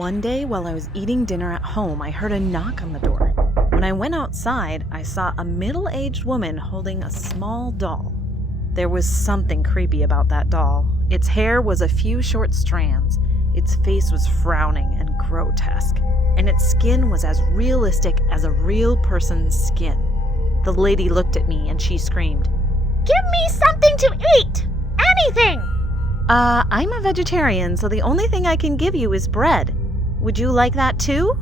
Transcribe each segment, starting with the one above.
One day while I was eating dinner at home, I heard a knock on the door. When I went outside, I saw a middle-aged woman holding a small doll. There was something creepy about that doll. Its hair was a few short strands, its face was frowning and grotesque, and its skin was as realistic as a real person's skin. The lady looked at me and she screamed, "Give me something to eat! Anything!" I'm a vegetarian, so the only thing I can give you is bread. Would you like that too?"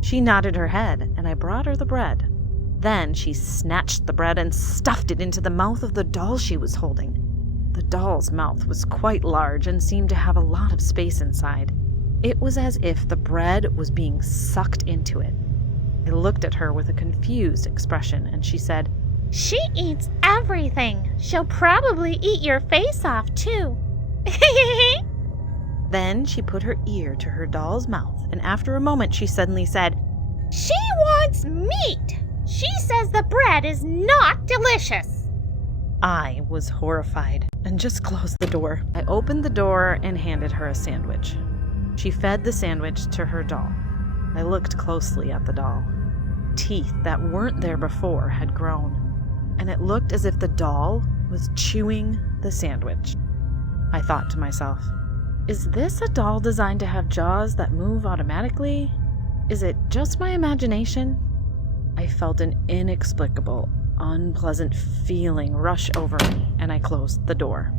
She nodded her head, and I brought her the bread. Then she snatched the bread and stuffed it into the mouth of the doll she was holding. The doll's mouth was quite large and seemed to have a lot of space inside. It was as if the bread was being sucked into it. I looked at her with a confused expression, and she said, "She eats everything. She'll probably eat your face off, too." Then she put her ear to her doll's mouth, and after a moment she suddenly said, "She wants meat. She says the bread is not delicious." I was horrified and just closed the door. I opened the door and handed her a sandwich. She fed the sandwich to her doll. I looked closely at the doll. Teeth that weren't there before had grown, and it looked as if the doll was chewing the sandwich. I thought to myself, is this a doll designed to have jaws that move automatically? Is it just my imagination? I felt an inexplicable, unpleasant feeling rush over me, and I closed the door.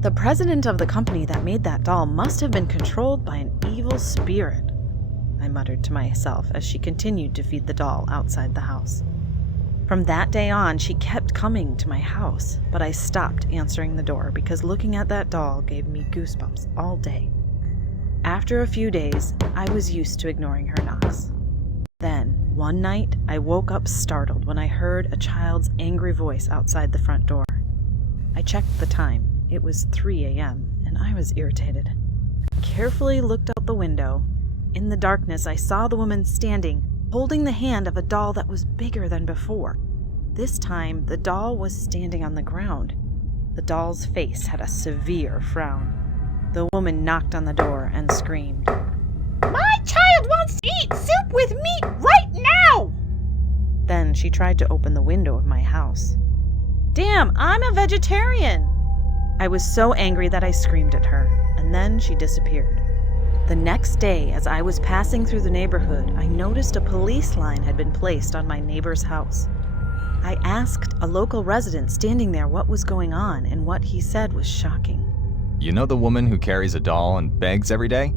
The president of the company that made that doll must have been controlled by an evil spirit, I muttered to myself as she continued to feed the doll outside the house. From that day on, she kept coming to my house, but I stopped answering the door because looking at that doll gave me goosebumps all day. After a few days, I was used to ignoring her knocks. Then, one night, I woke up startled when I heard a child's angry voice outside the front door. I checked the time. It was 3 a.m., and I was irritated. I carefully looked out the window. In the darkness, I saw the woman standing, holding the hand of a doll that was bigger than before. This time, the doll was standing on the ground. The doll's face had a severe frown. The woman knocked on the door and screamed, "My child wants to eat soup with meat right now!" Then she tried to open the window of my house. "Damn, I'm a vegetarian!" I was so angry that I screamed at her, and then she disappeared. The next day, as I was passing through the neighborhood, I noticed a police line had been placed on my neighbor's house. I asked a local resident standing there what was going on, and what he said was shocking. You know the woman who carries a doll and begs every day?